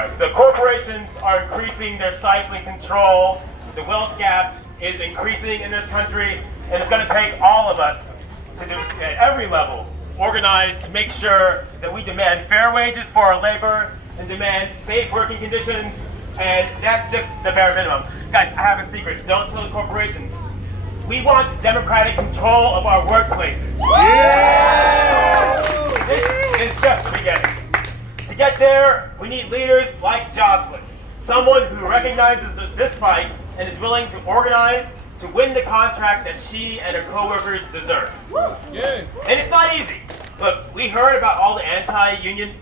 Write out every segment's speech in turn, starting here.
right, so corporations are increasing their stifling control. The wealth gap is increasing in this country, and it's going to take all of us to do, at every level, organize to make sure that we demand fair wages for our labor and demand safe working conditions, and that's just the bare minimum. Guys, I have a secret. Don't tell the corporations. We want democratic control of our workplaces. Yeah! This is just the beginning. To get there, we need leaders like Joselyn, someone who recognizes this fight and is willing to organize to win the contract that she and her co-workers deserve. Yeah. And it's not easy. Look, we heard about all the anti-union,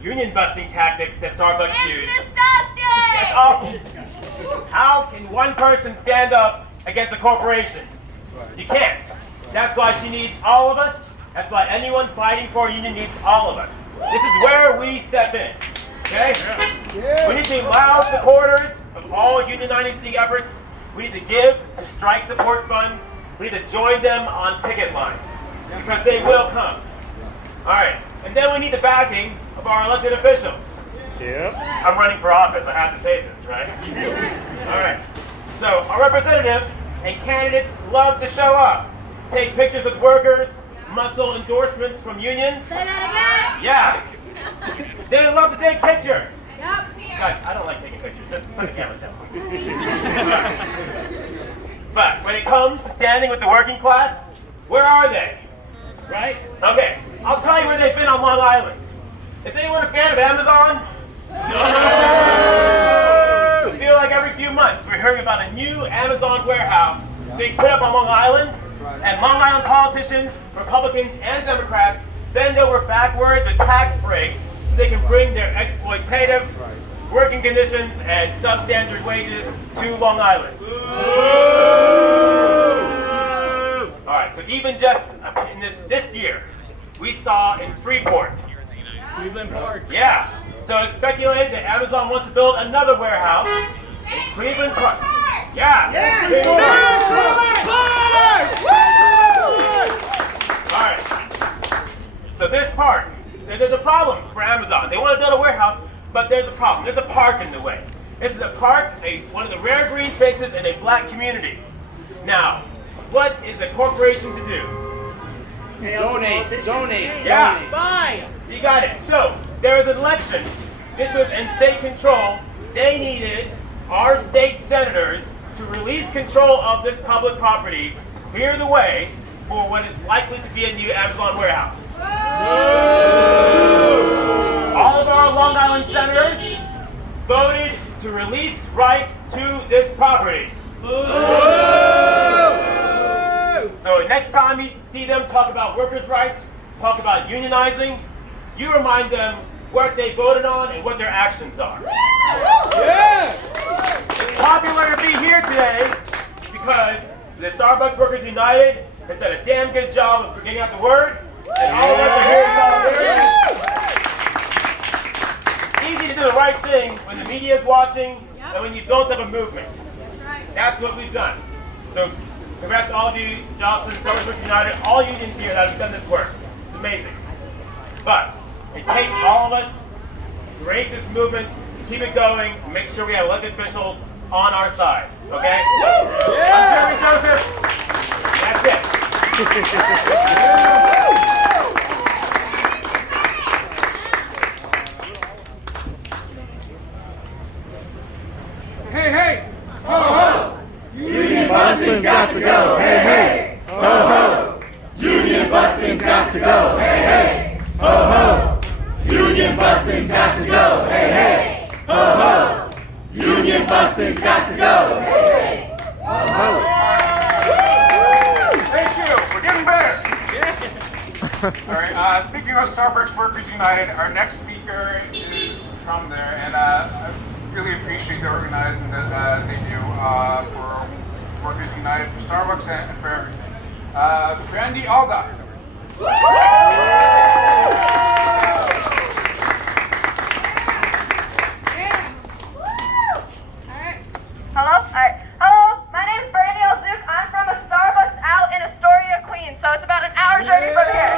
union busting tactics that Starbucks use. It's disgusting! It's awful. How can one person stand up against a corporation? You can't. That's why she needs all of us. That's why anyone fighting for a union needs all of us. This is where we step in. Okay? Yeah. We need to be loud supporters of all unionizing efforts. We need to give to strike support funds. We need to join them on picket lines because they will come. All right, and then we need the backing of our elected officials. Yep. I'm running for office. I have to say this, right? All right. So our representatives and candidates love to show up, take pictures with workers, muscle endorsements from unions. Say that again. Yeah. They love to take pictures. Yep. Guys, I don't like taking pictures. Just put the cameras down, please. But when it comes to standing with the working class, where are they? Right? Okay, I'll tell you where they've been on Long Island. Is anyone a fan of Amazon? No! I feel like every few months we're hearing about a new Amazon warehouse being put up on Long Island, and Long Island politicians, Republicans and Democrats, bend over backwards with tax breaks so they can bring their exploitative working conditions and substandard wages to Long Island. All right, so even just in this year, we saw in Freeport, Cleveland Park. Yeah, so it's speculated that Amazon wants to build another warehouse in Cleveland Park. Yeah. Yes. All right. So this park, there's a problem for Amazon. They want to build a warehouse, but there's a problem. There's a park in the way. This is a park, one of the rare green spaces in a black community. Now, what is a corporation to do? Donate. Yeah. Buy. You got it. So, there was an election. This was in state control. They needed our state senators to release control of this public property to clear the way for what is likely to be a new Amazon warehouse. All of our Long Island senators voted to release rights to this property. So next time you see them talk about workers' rights, talk about unionizing, you remind them what they voted on and what their actions are. Yeah! It's popular to be here today because the Starbucks Workers United has done a damn good job of getting out the word, and all of us are here in solidarity. It's easy to do the right thing when the media is watching and when you don't have a movement. That's what we've done. So congrats to all of you, Joselyn, Starbucks Workers United, all unions here that have done this work. It's amazing. But it takes all of us to create this movement, keep it going, and make sure we have elected officials on our side. Okay? Yeah. I'm Jeremy Joseph. That's it. Hey! Ho ho! Union busting's got to go. Hey hey! Ho ho! Union busting's got to go. Hey hey! Ho ho! Union busting's got to go. Hey hey! Ho ho! Union busting's got to go. Hey hey! Ho ho! Thank you. We're getting better. All right. Speaking of Starbucks Workers United, our next speaker is from there, and I really appreciate the organizing that they do for Workers United, for Starbucks, and for everything. Brandy Alda. Hello? Alright. Hello, my name's Brandy Alduke. I'm from a Starbucks out in Astoria, Queens, so it's about an hour journey from here.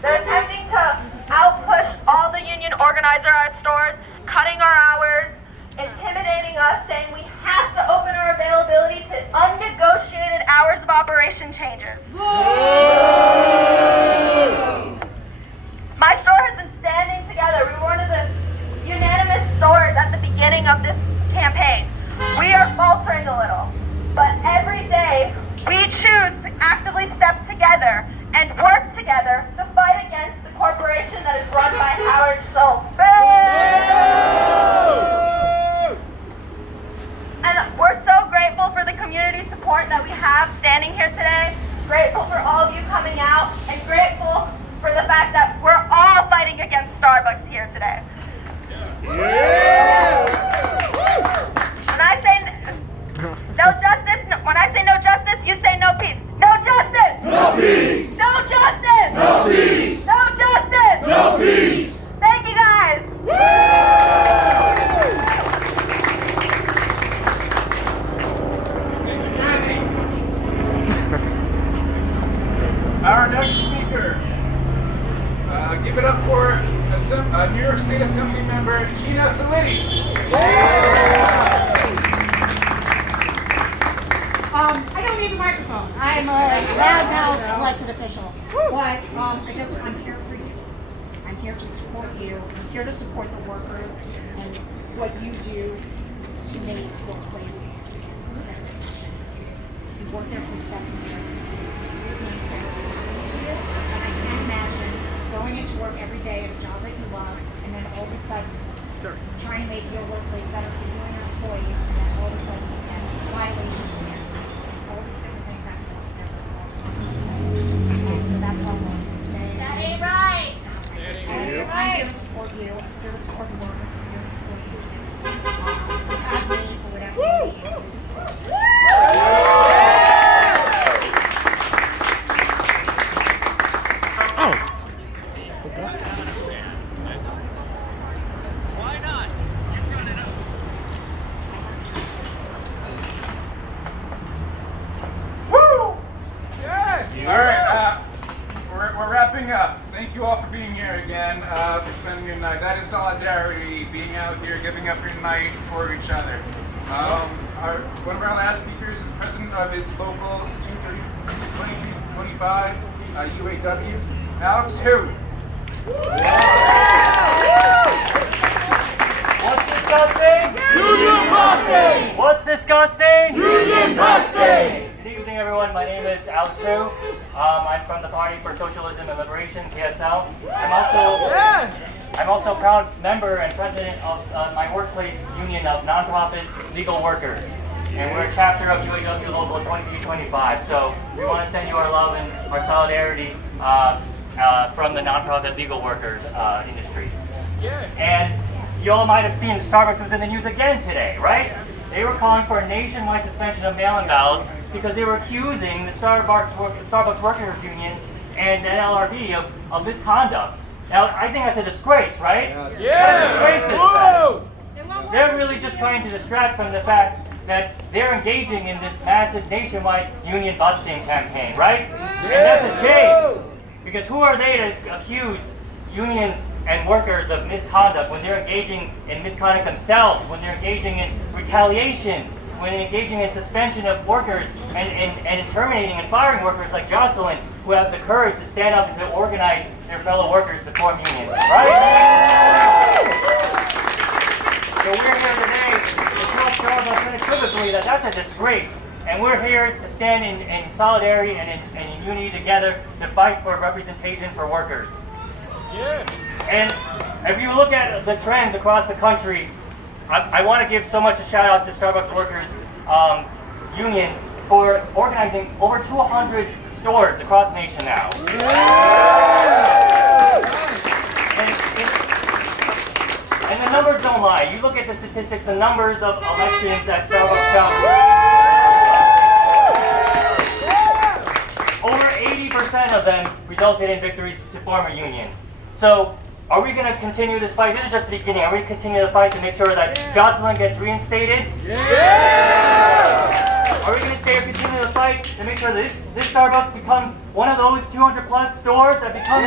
They're attempting to outpush all the union organizers at our stores, cutting our hours, intimidating us, saying we have to open our availability to unnegotiated hours of operation changes. My store has been standing together. We were one of the unanimous stores at the beginning of this campaign. We are faltering a little, but every day we choose to actively step together and work together to fight against the corporation that is run by Howard Schultz. And we're so grateful for the community support that we have standing here today. Grateful for all of you coming out, and grateful for the fact that we're all fighting against Starbucks here today. When I say no justice, when I say no justice, you say no peace. No justice! No peace! No justice! No peace! No justice! No peace! Thank you guys! Our next speaker, give it up for New York State Assembly member Joselyn. I don't need the microphone. I'm a loudmouth elected official. But I'm here for you. I'm here to support you. I'm here to support the workers and what you do to make your place better. You've worked there for 7 years. And I can't imagine going into work every day at a job that you love, and then all of a sudden trying to make your workplace better for you and your employees, and then all of a sudden you get violations against you. All these different things I feel like they're just all the time. And so that's why I'm working today. That ain't right! And so I'm here to support you. I'm here to support the workers. I'm here to support you. You have me for whatever you need. We're wrapping up. Thank you all for being here again, for spending your night. That is solidarity, being out here, giving up your night for each other. One of our last speakers is president of his local 2325 UAW, Alex Hu. What's disgusting? Union busting! What's disgusting? Union busting! Good evening, everyone. My name is Alex Hu. I'm from the Party for Socialism and Liberation, PSL. I'm also a proud member and president of my workplace union of nonprofit legal workers. And we're a chapter of UAW Local 2325. So we want to send you our love and our solidarity from the nonprofit legal workers industry. And you all might have seen Starbucks was in the news again today, right? They were calling for a nationwide suspension of mail-in ballots because they were accusing the Starbucks Workers Union and the NLRB of misconduct. Now, I think that's a disgrace, right? They're really just trying to distract from the fact that they're engaging in this massive nationwide union busting campaign, right? And that's a shame, because who are they to accuse unions and workers of misconduct when they're engaging in misconduct themselves, when they're engaging in retaliation, when they're engaging in suspension of workers and terminating and firing workers like Joselyn, who have the courage to stand up and to organize their fellow workers to form unions, right? So we're here today to tell Starbucks unequivocally that that's a disgrace. And we're here to stand in solidarity and in unity together to fight for representation for workers. And if you look at the trends across the country, I want to give so much a shout out to Starbucks Workers Union for organizing over 200 stores across the nation now. And the numbers don't lie. You look at the statistics, the numbers of elections at Starbucks shop. Over 80% of them resulted in victories to form a union. So, are we going to continue this fight? This is just the beginning. Are we going to continue the fight to make sure that Joselyn gets reinstated? Are we going to stay or continue to fight to make sure that this Starbucks becomes one of those 200 plus stores that becomes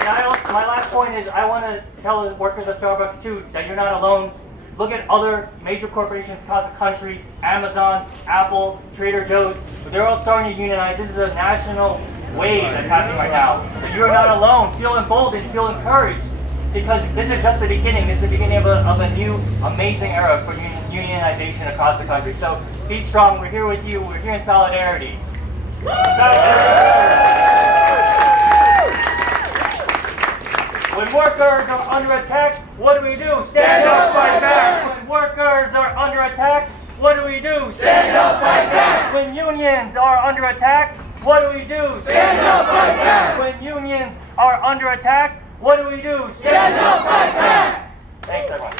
And my last point is I want to tell the workers of Starbucks too that you're not alone. Look at other major corporations across the country, Amazon, Apple, Trader Joe's. They're all starting to unionize. This is a national wave that's happening right now. So you're not alone. Feel emboldened, feel encouraged. Because this is just the beginning. This is the beginning of a new, amazing era for unionization across the country. So be strong. We're here with you. We're here in solidarity. When workers are under attack, what do we do? Stand up, fight back. When workers are under attack, what do we do? Stand up, fight back. When unions are under attack, what do we do? Stand up, fight back. When unions are under attack, what do we do? Stand up, fight back! Thanks, everyone.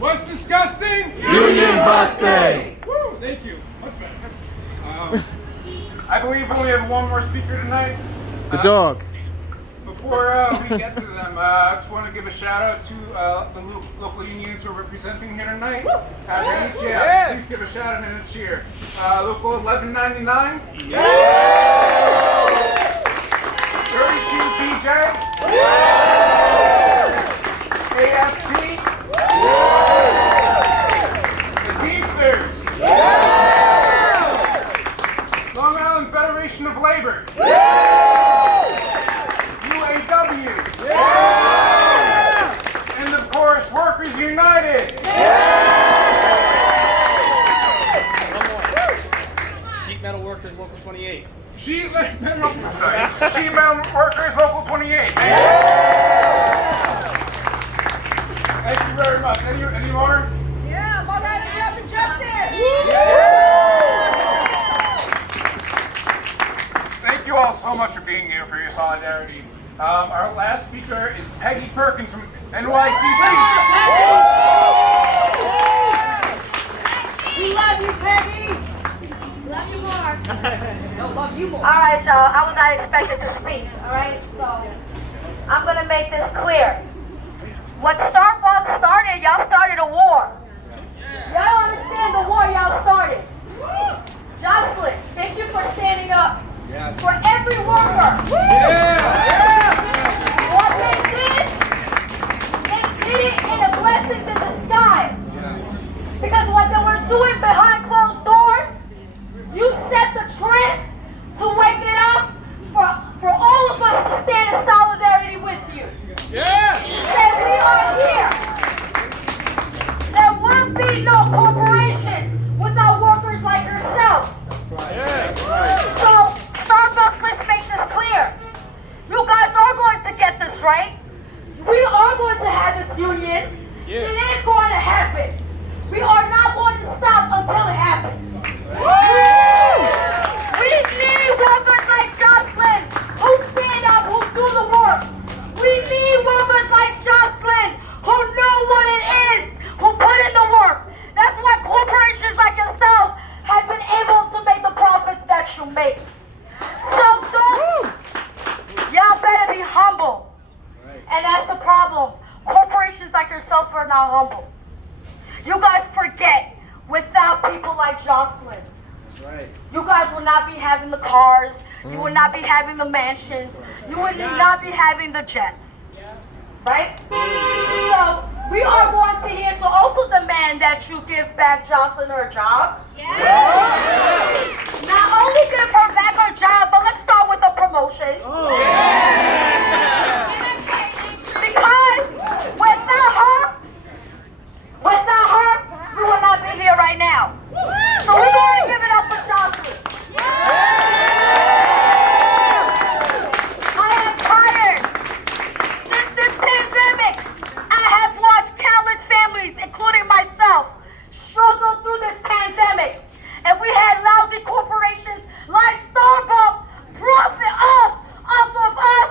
What's disgusting? Union busting! Woo, thank you. Much better. I believe we have one more speaker tonight. The dog. Before we get to them, I just want to give a shout out to the local unions who are representing here tonight. Please give a shout out and a cheer. Local 1199. 32 BJ. AFT. The Teamsters. Long Island Federation of Labor. UAW. And of course, Workers United. Sheet Metal Workers Local 28. Sheet Metal Workers Local 28. Thank you very much. Any more? Yeah, Long Island Jobs and Justice. Thank you all so much for being here for your solidarity. Our last speaker is Peggy Perkins from NYCC. We love you, Peggy. Love you more. No, love you more. All right, y'all. I was not expected to speak. All right, so I'm gonna make this clear. What Starbucks started, y'all started a war. Y'all don't understand the war y'all started. Joselyn, thank you for standing up for every worker. What they did it in a blessings in disguise. Because what they were doing behind closed doors, you set the trend to wake it up for all of us to stand in solidarity with you. That we are here. There will be no corporation without workers like yourself. So, Starbucks, let's make this clear. You guys are going to get this right. We are going to have this union. It is going to happen. We are not going to stop until it happens. We need workers like Joselyn who stand up, who do the work. We need workers like Joselyn who know what it is, who put in the work. That's why corporations like yourself have been able to make the profits that you make. So y'all better be humble. And that's the problem. Corporations like yourself are not humble. You guys forget, without people like Joselyn, you guys will not be having the cars, you will not be having the mansions, you will not be having the jets. Right? So, we are going to here to also demand that you give back Joselyn her job. Not only give her back her job, but let's start with a promotion. Because without her, we will not be here right now. So we're going to give it up for Joselyn. I am tired. Since this pandemic, I have watched countless families, including myself, struggle through this pandemic. And we had lousy corporations like Starbucks profit off of us,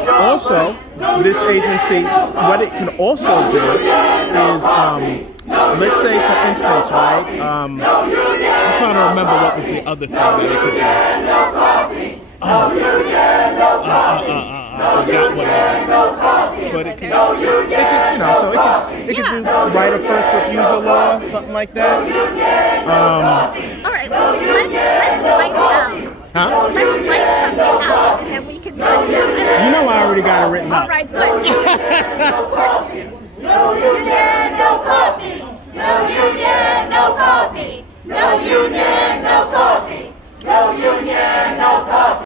Also, this agency, what it can also do is, let's say for instance, right, I'm trying to remember what was the other thing that it could do. I forgot what it was. But it can, you know, so it can do right of first refusal law, something like that. All right, well, let's write it down. Huh? Let's write something out, and we can vote it. You know I already got it written All up. right, good. Of course you do. No union, no coffee. No union, no coffee. No union,